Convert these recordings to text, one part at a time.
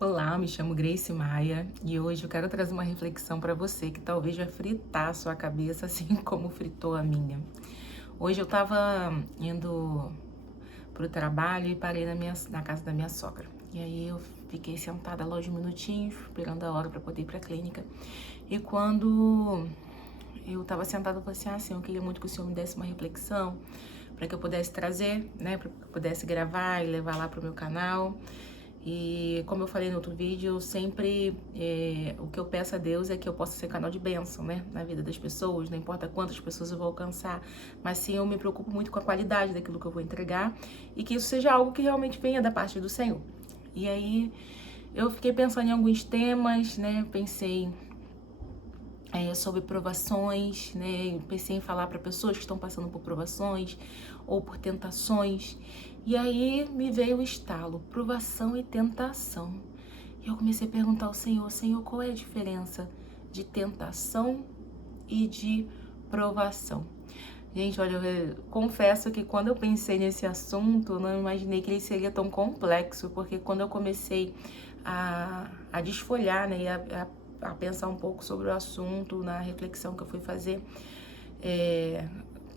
Olá, me chamo Grace Maia e hoje eu quero trazer uma reflexão para você que talvez vai fritar a sua cabeça assim como fritou a minha. Hoje eu estava indo para o trabalho e parei na casa da minha sogra. E aí eu fiquei sentada lá uns minutinhos, esperando a hora para poder ir para a clínica. E quando eu estava sentada, eu falei assim, eu queria muito que o senhor me desse uma reflexão para que eu pudesse trazer, né, para que eu pudesse gravar e levar lá para o meu canal. E como eu falei no outro vídeo, eu sempre, o que eu peço a Deus é que eu possa ser canal de bênção, né, na vida das pessoas, não importa quantas pessoas eu vou alcançar, mas sim eu me preocupo muito com a qualidade daquilo que eu vou entregar e que isso seja algo que realmente venha da parte do Senhor. E aí eu fiquei pensando em alguns temas, né, pensei sobre provações, né? Eu pensei em falar para pessoas que estão passando por provações ou por tentações. E aí me veio o estalo, provação e tentação. E eu comecei a perguntar ao Senhor, Senhor, qual é a diferença de tentação e de provação? Gente, olha, eu confesso que quando eu pensei nesse assunto, eu não imaginei que ele seria tão complexo, porque quando eu comecei a desfolhar, né, e a pensar um pouco sobre o assunto, na reflexão que eu fui fazer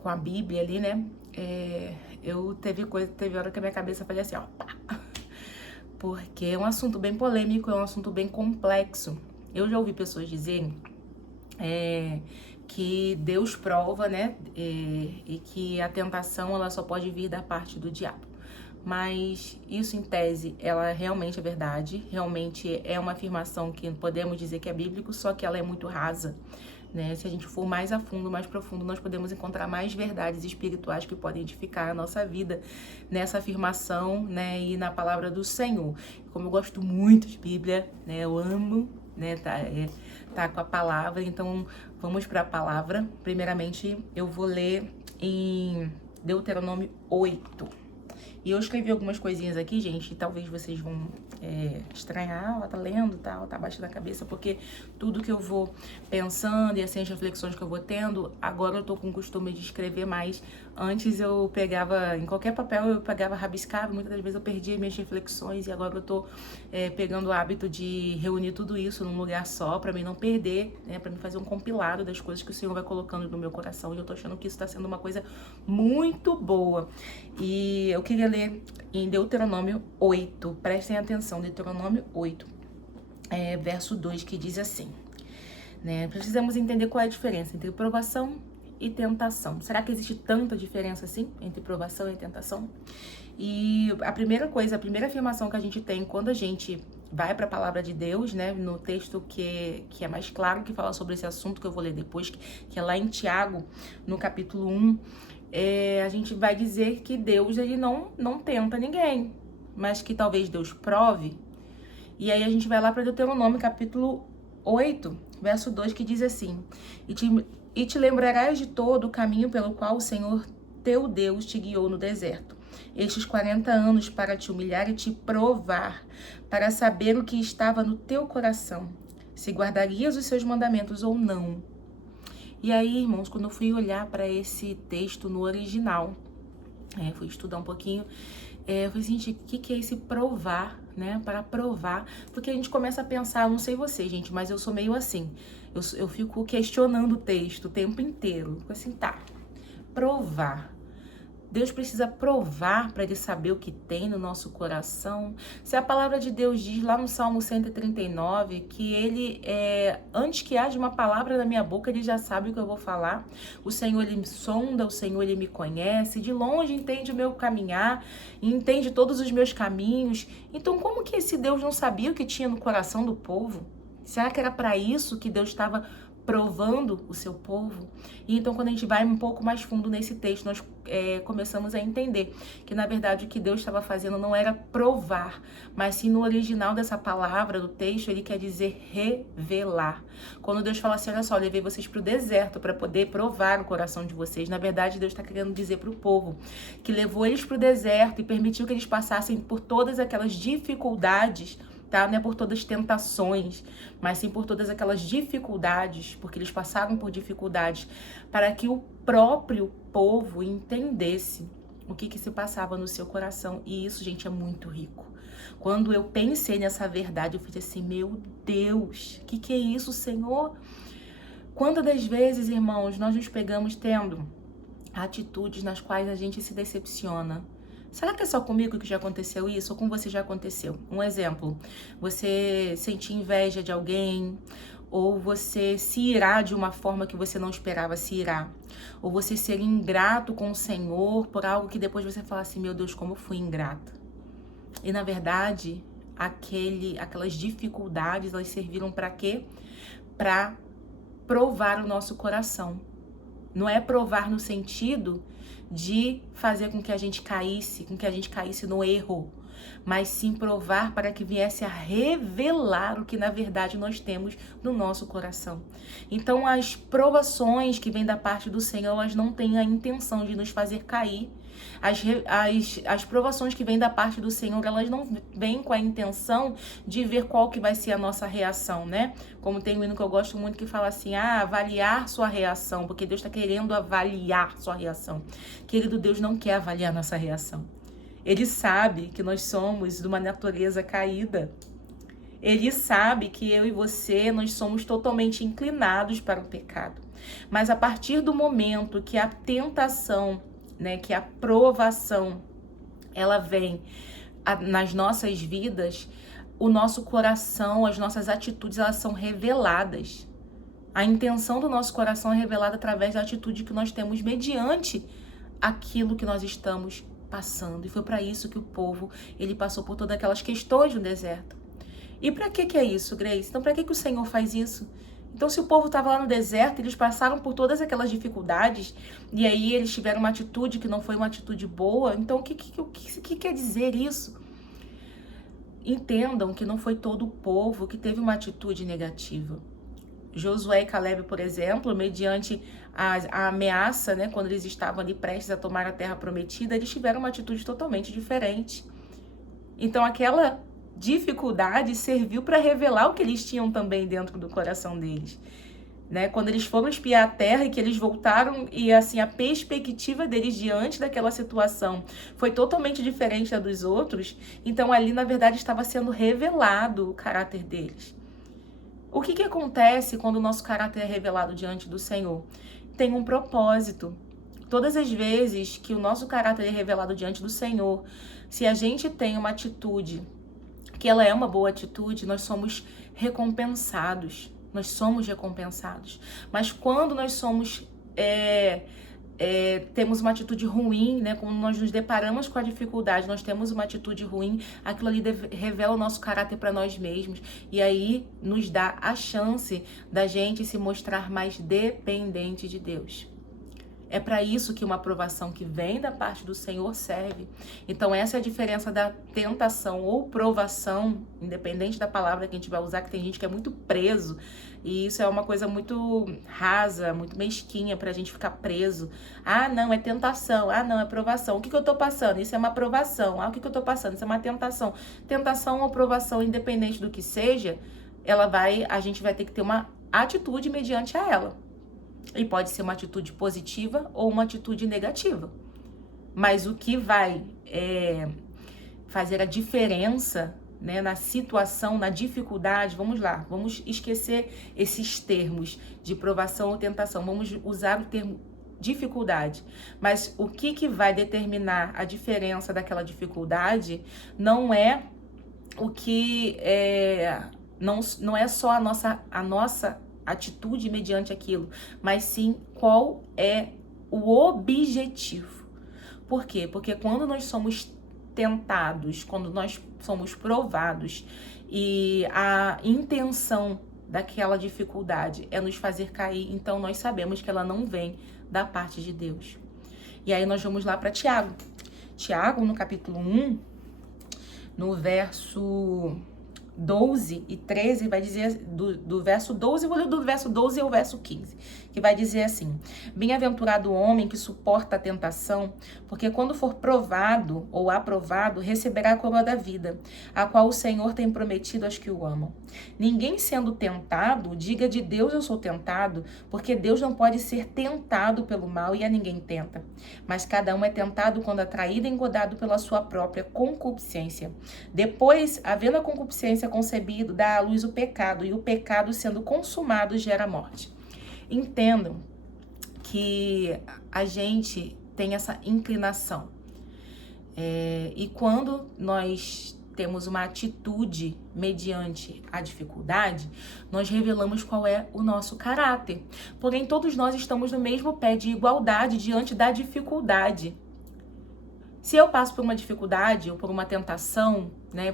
com a Bíblia ali, né, teve hora que a minha cabeça fazia assim, ó, pá, porque é um assunto bem polêmico, é um assunto bem complexo. Eu já ouvi pessoas dizerem que Deus prova, né, e que a tentação ela só pode vir da parte do diabo. Mas isso, em tese, ela realmente é verdade, realmente é uma afirmação que podemos dizer que é bíblico, só que ela é muito rasa, né? Se a gente for mais a fundo, mais profundo, nós podemos encontrar mais verdades espirituais que podem edificar a nossa vida nessa afirmação, né, e na palavra do Senhor. Como eu gosto muito de Bíblia, né, eu amo, né, tá com a palavra, então vamos para a palavra. Primeiramente, eu vou ler em Deuteronômio 8. E eu escrevi algumas coisinhas aqui, gente, e talvez vocês vão estranhar, ela tá lendo, tá baixando a cabeça, porque tudo que eu vou pensando e assim as reflexões que eu vou tendo, agora eu tô com o costume de escrever mais. Antes eu pegava, em qualquer papel eu pegava, rabiscava, muitas das vezes eu perdia minhas reflexões e agora eu tô pegando o hábito de reunir tudo isso num lugar só, pra mim não perder, né, pra mim fazer um compilado das coisas que o Senhor vai colocando no meu coração e eu tô achando que isso tá sendo uma coisa muito boa. E eu queria ler em Deuteronômio 8, prestem atenção, Deuteronômio 8, verso 2, que diz assim, né? Precisamos entender qual é a diferença entre provação e tentação. Será que existe tanta diferença assim entre provação e tentação? E a primeira coisa, a primeira afirmação que a gente tem quando a gente vai para a palavra de Deus, né, no texto que é mais claro, que fala sobre esse assunto que eu vou ler depois, que é lá em Tiago, no capítulo 1, a gente vai dizer que Deus ele não tenta ninguém, mas que talvez Deus prove. E aí a gente vai lá para Deuteronômio, capítulo 8, verso 2, que diz assim, e te lembrarás de todo o caminho pelo qual o Senhor teu Deus te guiou no deserto, estes 40 anos para te humilhar e te provar, para saber o que estava no teu coração, se guardarias os seus mandamentos ou não. E aí, irmãos, quando eu fui olhar para esse texto no original, fui estudar um pouquinho, eu falei, gente, o que é esse provar, né? Para provar, porque a gente começa a pensar, não sei você, gente, mas eu sou meio assim, eu fico questionando o texto o tempo inteiro, fico assim, tá, provar. Deus precisa provar para ele saber o que tem no nosso coração. Se a palavra de Deus diz lá no Salmo 139 que ele, antes que haja uma palavra na minha boca, ele já sabe o que eu vou falar. O Senhor, ele me sonda, o Senhor, ele me conhece. De longe entende o meu caminhar, entende todos os meus caminhos. Então, como que esse Deus não sabia o que tinha no coração do povo? Será que era para isso que Deus estava provando o seu povo? E então, quando a gente vai um pouco mais fundo nesse texto, nós começamos a entender que, na verdade, o que Deus estava fazendo não era provar, mas sim no original dessa palavra, do texto, ele quer dizer revelar. Quando Deus fala assim, olha só, eu levei vocês para o deserto para poder provar o coração de vocês, na verdade, Deus está querendo dizer para o povo que levou eles para o deserto e permitiu que eles passassem por todas aquelas dificuldades, tá? Não é por todas as tentações, mas sim por todas aquelas dificuldades, porque eles passaram por dificuldades, para que o próprio povo entendesse o que se passava no seu coração. E isso, gente, é muito rico. Quando eu pensei nessa verdade, eu falei assim, meu Deus, o que é isso, Senhor? Quantas das vezes, irmãos, nós nos pegamos tendo atitudes nas quais a gente se decepciona? Será que é só comigo que já aconteceu isso? Ou com você já aconteceu? Um exemplo, você sentir inveja de alguém, ou você se irar de uma forma que você não esperava se irar, ou você ser ingrato com o Senhor por algo que depois você fala assim, meu Deus, como eu fui ingrata. E na verdade, aquelas dificuldades, elas serviram para quê? Para provar o nosso coração. Não é provar no sentido de fazer com que a gente caísse no erro, mas sim provar para que viesse a revelar o que na verdade nós temos no nosso coração. Então as provações que vêm da parte do Senhor, elas não têm a intenção de nos fazer cair. As provações que vêm da parte do Senhor, elas não vêm com a intenção de ver qual que vai ser a nossa reação, né? Como tem um hino que eu gosto muito que fala assim, avaliar sua reação, porque Deus está querendo avaliar sua reação. Querido, Deus não quer avaliar nossa reação. Ele sabe que nós somos de uma natureza caída. Ele sabe que eu e você, nós somos totalmente inclinados para o pecado. Mas a partir do momento que a tentação, né, que a provação, ela vem nas nossas vidas, o nosso coração, as nossas atitudes, elas são reveladas. A intenção do nosso coração é revelada através da atitude que nós temos mediante aquilo que nós estamos passando. E foi para isso que o povo, ele passou por todas aquelas questões no deserto. E para que é isso, Grace? Então, para que o Senhor faz isso? Então, se o povo estava lá no deserto, eles passaram por todas aquelas dificuldades, e aí eles tiveram uma atitude que não foi uma atitude boa, então o que quer dizer isso? Entendam que não foi todo o povo que teve uma atitude negativa. Josué e Caleb, por exemplo, mediante a ameaça, né, quando eles estavam ali prestes a tomar a terra prometida, eles tiveram uma atitude totalmente diferente. Então, aquela dificuldade serviu para revelar o que eles tinham também dentro do coração deles, né? Quando eles foram espiar a terra e que eles voltaram e assim a perspectiva deles diante daquela situação foi totalmente diferente da dos outros, então ali na verdade estava sendo revelado o caráter deles. O que acontece quando o nosso caráter é revelado diante do Senhor? Tem um propósito. Todas as vezes que o nosso caráter é revelado diante do Senhor, se a gente tem uma atitude que ela é uma boa atitude, nós somos recompensados. Nós somos recompensados. Mas quando nós somos temos uma atitude ruim, né? Quando nós nos deparamos com a dificuldade, nós temos uma atitude ruim, aquilo ali revela o nosso caráter para nós mesmos. E aí nos dá a chance da gente se mostrar mais dependente de Deus. É para isso que uma aprovação que vem da parte do Senhor serve. Então essa é a diferença da tentação ou provação, independente da palavra que a gente vai usar, que tem gente que é muito preso. E isso é uma coisa muito rasa, muito mesquinha pra gente ficar preso. Não, é tentação. Não, é provação. O que eu tô passando? Isso é uma provação. O que eu tô passando? Isso é uma tentação. Tentação ou provação, independente do que seja, a gente vai ter que ter uma atitude mediante a ela. E pode ser uma atitude positiva ou uma atitude negativa. Mas o que vai fazer a diferença, né, na situação, na dificuldade, vamos lá, vamos esquecer esses termos de provação ou tentação, vamos usar o termo dificuldade. Mas o que vai determinar a diferença daquela dificuldade não é o que não é só a nossa atitude mediante aquilo, mas sim qual é o objetivo. Por quê? Porque quando nós somos tentados, quando nós somos provados e a intenção daquela dificuldade é nos fazer cair, então nós sabemos que ela não vem da parte de Deus. E aí nós vamos lá para Tiago. Tiago, no capítulo 1, no verso 12 e 13 vai dizer, do verso 12, eu vou ler do verso 12 ao verso 15, que vai dizer assim: bem-aventurado o homem que suporta a tentação, porque quando for provado ou aprovado, receberá a coroa da vida, a qual o Senhor tem prometido aos que o amam. Ninguém sendo tentado, diga de Deus eu sou tentado, porque Deus não pode ser tentado pelo mal e a ninguém tenta. Mas cada um é tentado quando atraído e engodado pela sua própria concupiscência. Depois, havendo a concupiscência concebido, dá à luz o pecado, e o pecado sendo consumado gera morte. Entendam que a gente tem essa inclinação. E quando nós temos uma atitude mediante a dificuldade, nós revelamos qual é o nosso caráter. Porém, todos nós estamos no mesmo pé de igualdade diante da dificuldade. Se eu passo por uma dificuldade ou por uma tentação, né,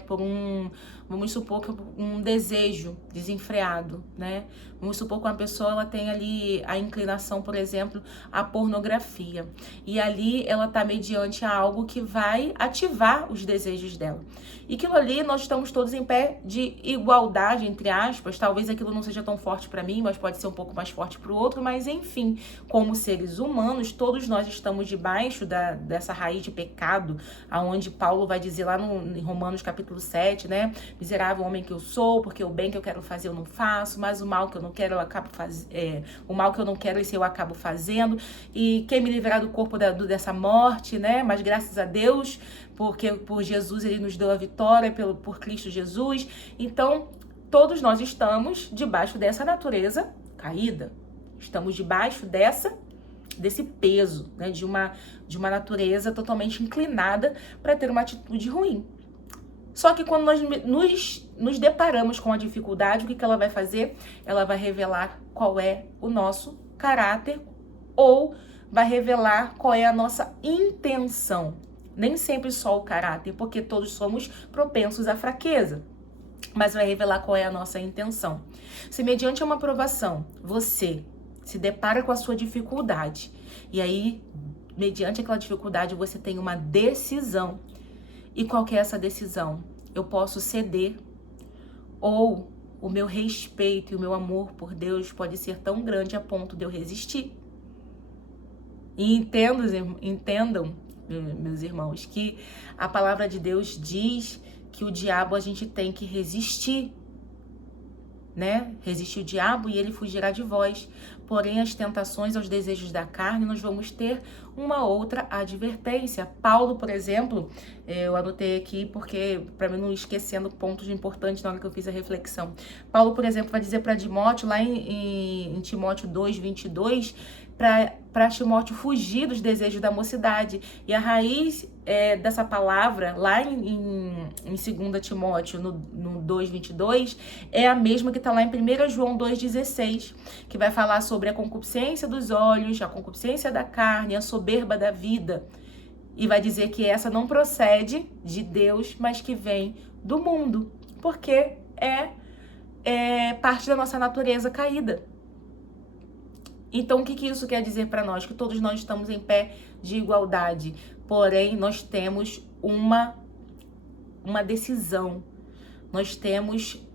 vamos supor que um desejo desenfreado, né? Vamos supor que uma pessoa ela tem ali a inclinação, por exemplo, à pornografia. E ali ela está mediante a algo que vai ativar os desejos dela. E aquilo ali nós estamos todos em pé de igualdade, entre aspas. Talvez aquilo não seja tão forte para mim, mas pode ser um pouco mais forte para o outro. Mas enfim, como seres humanos, todos nós estamos debaixo dessa raiz de pecado, aonde Paulo vai dizer lá em Romanos capítulo 7, né? Miserável homem que eu sou, porque o bem que eu quero fazer eu não faço, mas o mal que eu não quero eu acabo fazendo. O mal que eu não quero esse eu acabo fazendo. E quem me livrar do corpo dessa morte, né? Mas graças a Deus, porque por Jesus ele nos deu a vitória por Cristo Jesus. Então, todos nós estamos debaixo dessa natureza caída. Estamos debaixo desse peso, né? De uma natureza totalmente inclinada para ter uma atitude ruim. Só que quando nós nos deparamos com a dificuldade, o que ela vai fazer? Ela vai revelar qual é o nosso caráter ou vai revelar qual é a nossa intenção. Nem sempre só o caráter, porque todos somos propensos à fraqueza. Mas vai revelar qual é a nossa intenção. Se mediante uma provação você se depara com a sua dificuldade e aí, mediante aquela dificuldade, você tem uma decisão. E qual que é essa decisão? Eu posso ceder ou o meu respeito e o meu amor por Deus pode ser tão grande a ponto de eu resistir. E entendam, meus irmãos, que a palavra de Deus diz que o diabo a gente tem que resistir, né? Resistir o diabo e ele fugirá de vós. Porém, as tentações aos desejos da carne, nós vamos ter uma outra advertência. Paulo, por exemplo, eu anotei aqui porque para mim não esquecendo pontos importantes na hora que eu fiz a reflexão. Paulo, por exemplo, vai dizer para Timóteo, lá em Timóteo 2:22, para Timóteo fugir dos desejos da mocidade. E a raiz dessa palavra, lá em 2 Timóteo, no 2:22, é a mesma que está lá em 1 João 2:16, que vai falar sobre a concupiscência dos olhos, a concupiscência da carne, a soberba da vida. E vai dizer que essa não procede de Deus, mas que vem do mundo, porque é parte da nossa natureza caída. Então, o que isso quer dizer para nós? Que todos nós estamos em pé de igualdade, porém, nós temos uma decisão. Nós temos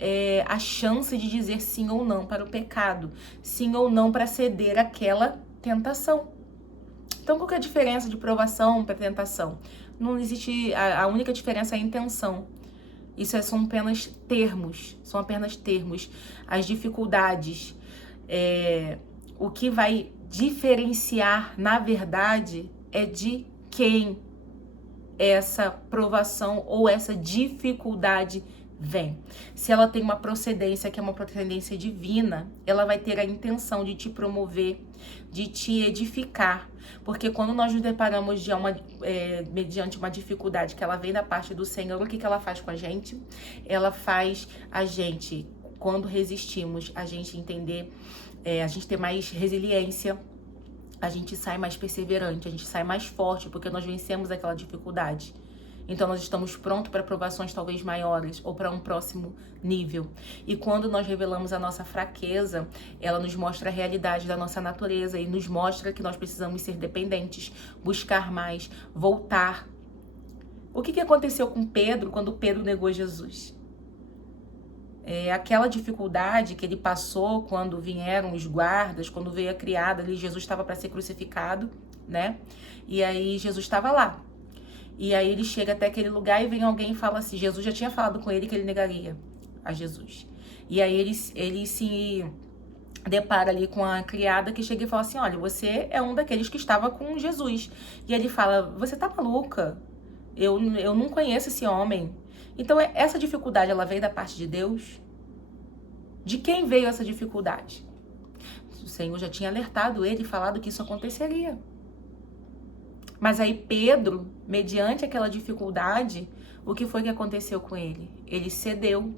a chance de dizer sim ou não para o pecado, sim ou não para ceder àquela tentação. Então, qual que é a diferença de provação para tentação? Não existe, a única diferença é a intenção. Isso são apenas termos, As dificuldades, o que vai diferenciar, na verdade, é de quem essa provação ou essa dificuldade vem. Se ela tem uma procedência que é uma procedência divina, ela vai ter a intenção de te promover, de te edificar. Porque quando nós nos deparamos mediante uma dificuldade que ela vem da parte do Senhor, o que ela faz com a gente? Ela faz a gente, quando resistimos, a gente entender, a gente ter mais resiliência, a gente sai mais perseverante, a gente sai mais forte, porque nós vencemos aquela dificuldade. Então, nós estamos prontos para provações talvez maiores ou para um próximo nível. E quando nós revelamos a nossa fraqueza, ela nos mostra a realidade da nossa natureza e nos mostra que nós precisamos ser dependentes, buscar mais, voltar. O que aconteceu com Pedro quando Pedro negou Jesus? Aquela dificuldade que ele passou quando vieram os guardas, quando veio a criada ali, Jesus estava para ser crucificado, né? E aí Jesus estava lá. E aí ele chega até aquele lugar e vem alguém e fala assim, Jesus já tinha falado com ele que ele negaria a Jesus. E aí ele se depara ali com a criada que chega e fala assim, olha, você é um daqueles que estava com Jesus. E ele fala, você tá maluca? Eu não conheço esse homem. Então essa dificuldade, ela veio da parte de Deus? De quem veio essa dificuldade? O Senhor já tinha alertado ele e falado que isso aconteceria. Mas aí Pedro, mediante aquela dificuldade, o que foi que aconteceu com ele? Ele cedeu.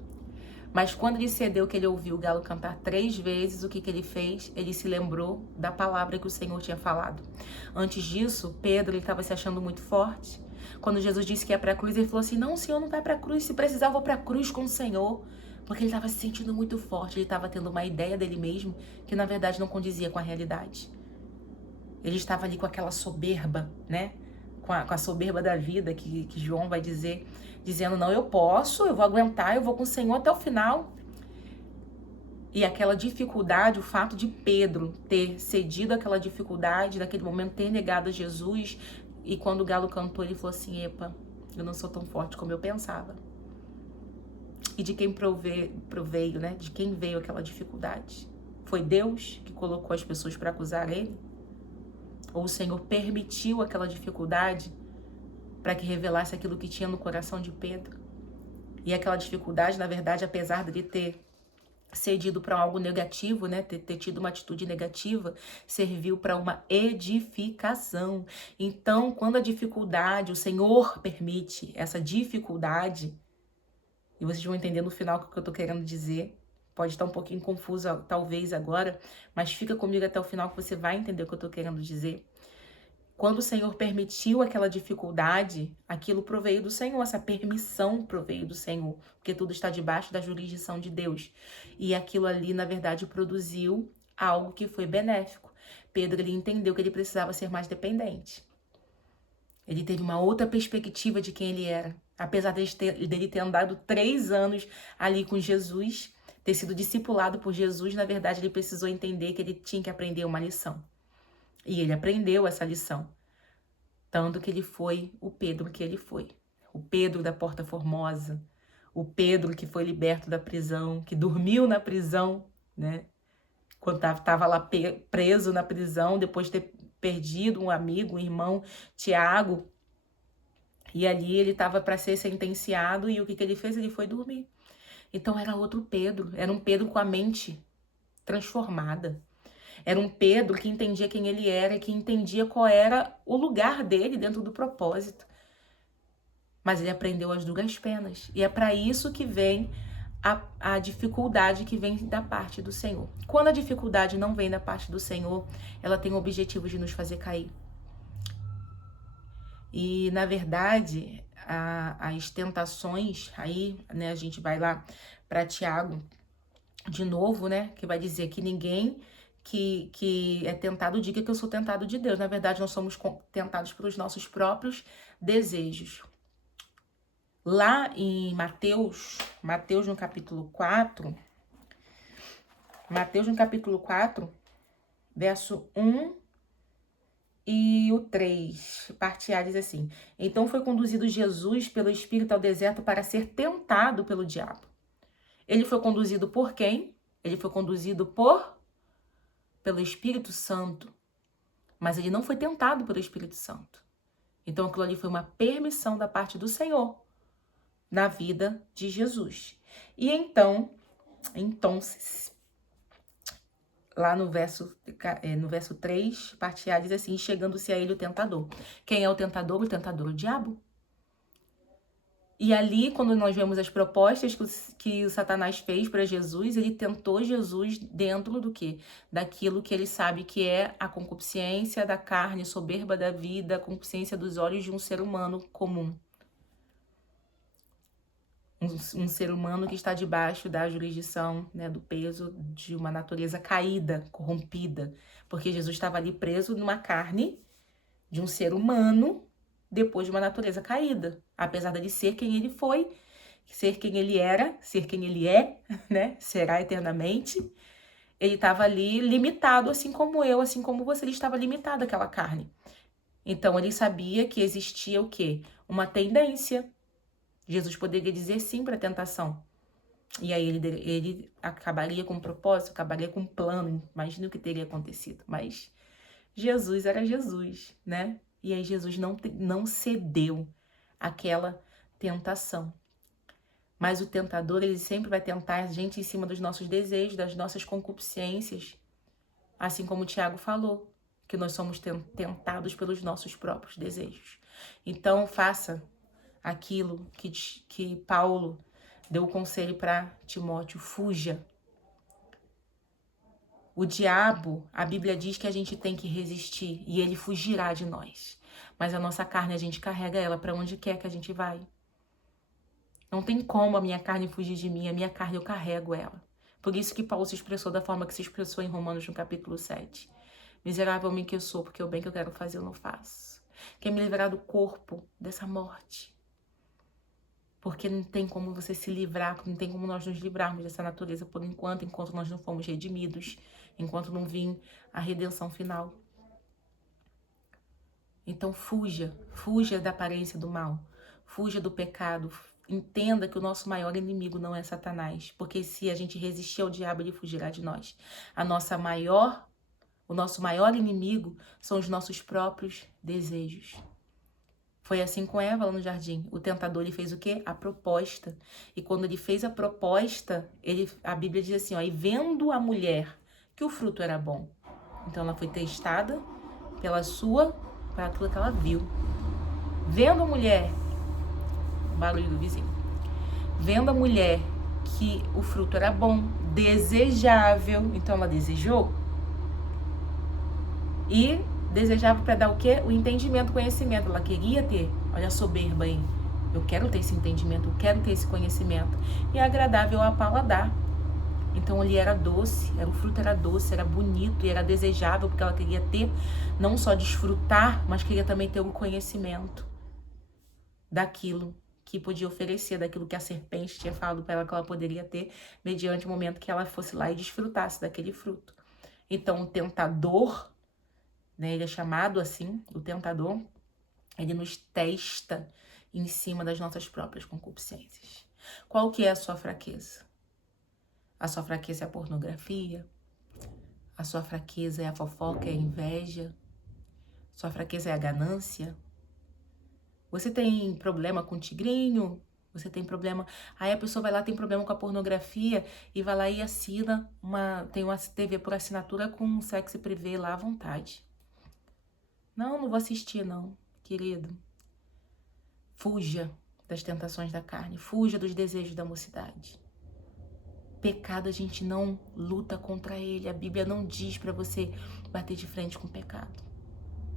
Mas quando ele cedeu, que ele ouviu o galo cantar 3 vezes, o que ele fez? Ele se lembrou da palavra que o Senhor tinha falado. Antes disso, Pedro estava se achando muito forte. Quando Jesus disse que ia para a cruz, ele falou assim, não, o Senhor não vai para a cruz, se precisar eu vou para a cruz com o Senhor. Porque ele estava se sentindo muito forte, ele estava tendo uma ideia dele mesmo que na verdade não condizia com a realidade. Ele estava ali com aquela soberba, né? Com a soberba da vida que João vai dizer, dizendo, não, eu posso, eu vou aguentar, eu vou com o Senhor até o final. E aquela dificuldade, o fato de Pedro ter cedido àquela dificuldade, naquele momento ter negado a Jesus, e quando o galo cantou, ele falou assim, epa, eu não sou tão forte como eu pensava. E de quem proveio, né? De quem veio aquela dificuldade? Foi Deus que colocou as pessoas para acusar ele? Ou o Senhor permitiu aquela dificuldade para que revelasse aquilo que tinha no coração de Pedro? E aquela dificuldade, na verdade, apesar dele ter cedido para algo negativo, né, ter tido uma atitude negativa, serviu para uma edificação. Então, quando a dificuldade, o Senhor permite essa dificuldade, e vocês vão entender no final o que eu tô querendo dizer, pode estar um pouquinho confuso talvez agora, mas fica comigo até o final que você vai entender o que eu tô querendo dizer. Quando o Senhor permitiu aquela dificuldade, aquilo proveio do Senhor, essa permissão proveio do Senhor, porque tudo está debaixo da jurisdição de Deus. E aquilo ali, na verdade, produziu algo que foi benéfico. Pedro, ele entendeu que ele precisava ser mais dependente. Ele teve uma outra perspectiva de quem ele era. Apesar dele ter andado 3 anos ali com Jesus, ter sido discipulado por Jesus, na verdade, ele precisou entender que ele tinha que aprender uma lição. E ele aprendeu essa lição. Tanto que ele foi o Pedro que ele foi. O Pedro da Porta Formosa. O Pedro que foi liberto da prisão, que dormiu na prisão, né? Quando estava lá preso na prisão, depois de ter perdido um amigo, um irmão, Tiago. E ali ele estava para ser sentenciado e o que ele fez? Ele foi dormir. Então era outro Pedro. Era um Pedro com a mente transformada. Era um Pedro que entendia quem ele era, que entendia qual era o lugar dele dentro do propósito. Mas ele aprendeu as duras penas. E é para isso que vem a dificuldade que vem da parte do Senhor. Quando a dificuldade não vem da parte do Senhor, ela tem o objetivo de nos fazer cair. E, na verdade, as tentações, aí, né, a gente vai lá para Tiago de novo, né, que vai dizer que ninguém que é tentado diga que eu sou tentado de Deus. Na verdade, nós somos tentados pelos nossos próprios desejos. Lá em Mateus no capítulo 4, verso 1 e o 3, parte A diz assim, então foi conduzido Jesus pelo Espírito ao deserto para ser tentado pelo diabo. Ele foi conduzido por quem? Ele foi conduzido pelo Espírito Santo, mas ele não foi tentado pelo Espírito Santo. Então aquilo ali foi uma permissão da parte do Senhor na vida de Jesus. E então, lá no verso 3, parte A diz assim, chegando-se a ele o tentador. Quem é o tentador? O tentador é o diabo. E ali, quando nós vemos as propostas que o Satanás fez para Jesus, ele tentou Jesus dentro do quê? Daquilo que ele sabe que é a concupiscência da carne, soberba da vida, a concupiscência dos olhos de um ser humano comum. Um ser humano que está debaixo da jurisdição, né, do peso de uma natureza caída, corrompida. Porque Jesus estava ali preso numa carne de um ser humano depois de uma natureza caída. Apesar dele ser quem ele foi, ser quem ele era, ser quem ele é, né? Será eternamente. Ele estava ali limitado, assim como eu, assim como você, ele estava limitado àquela carne. Então, ele sabia que existia o quê? Uma tendência. Jesus poderia dizer sim para a tentação. E aí ele acabaria com um propósito, acabaria com um plano. Imagina o que teria acontecido. Mas Jesus era Jesus, né? E aí Jesus não cedeu àquela tentação. Mas o tentador, ele sempre vai tentar a gente em cima dos nossos desejos, das nossas concupiscências. Assim como o Tiago falou, que nós somos tentados pelos nossos próprios desejos. Então, faça aquilo que Paulo deu o conselho para Timóteo, fuja. O diabo, a Bíblia diz que a gente tem que resistir e ele fugirá de nós. Mas a nossa carne, a gente carrega ela para onde quer que a gente vai. Não tem como a minha carne fugir de mim, a minha carne eu carrego ela. Por isso que Paulo se expressou da forma que se expressou em Romanos no capítulo 7. Miserável homem que eu sou, porque o bem que eu quero fazer eu não faço. Quer me livrar do corpo, dessa morte. Porque não tem como você se livrar, não tem como nós nos livrarmos dessa natureza por enquanto nós não fomos redimidos, enquanto não vir a redenção final. Então fuja da aparência do mal, fuja do pecado. Entenda que o nosso maior inimigo não é Satanás, porque se a gente resistir ao diabo, ele fugirá de nós. O nosso maior inimigo são os nossos próprios desejos. Foi assim com Eva lá no jardim. O tentador, ele fez o quê? A proposta. E quando ele fez a proposta, a Bíblia diz assim, ó, e vendo a mulher que o fruto era bom. Então ela foi testada para aquilo que ela viu. Vendo a mulher, barulho do vizinho. Vendo a mulher que o fruto era bom, desejável, então ela desejou. E desejava para dar o quê? O entendimento, o conhecimento. Ela queria ter, olha a soberba aí. Eu quero ter esse entendimento, eu quero ter esse conhecimento. E é agradável ao paladar. Então ele era doce, o fruto era doce, era bonito e era desejável, porque ela queria ter, não só desfrutar, mas queria também ter o conhecimento daquilo que podia oferecer, daquilo que a serpente tinha falado para ela que ela poderia ter, mediante o momento que ela fosse lá e desfrutasse daquele fruto. Então o tentador, né, ele é chamado assim, o tentador, ele nos testa em cima das nossas próprias concupiscências. Qual que é a sua fraqueza? A sua fraqueza é a pornografia? A sua fraqueza é a fofoca, é a inveja? Sua fraqueza é a ganância? Você tem problema com tigrinho? Você tem problema... Aí a pessoa vai lá, tem problema com a pornografia e vai lá e assina tem uma TV por assinatura com sexo privê lá à vontade. Não vou assistir não, querido. Fuja das tentações da carne, fuja dos desejos da mocidade. Pecado a gente não luta contra ele, a Bíblia não diz para você bater de frente com o pecado.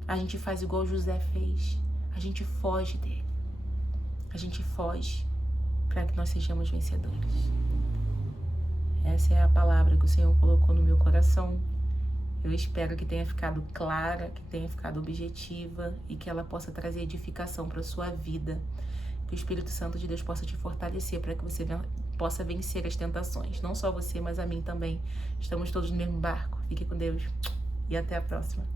A gente faz igual José fez, a gente foge dele. A gente foge para que nós sejamos vencedores. Essa é a palavra que o Senhor colocou no meu coração. Eu espero que tenha ficado clara, que tenha ficado objetiva e que ela possa trazer edificação para a sua vida. Que o Espírito Santo de Deus possa te fortalecer para que você possa vencer as tentações. Não só você, mas a mim também. Estamos todos no mesmo barco. Fique com Deus e até a próxima.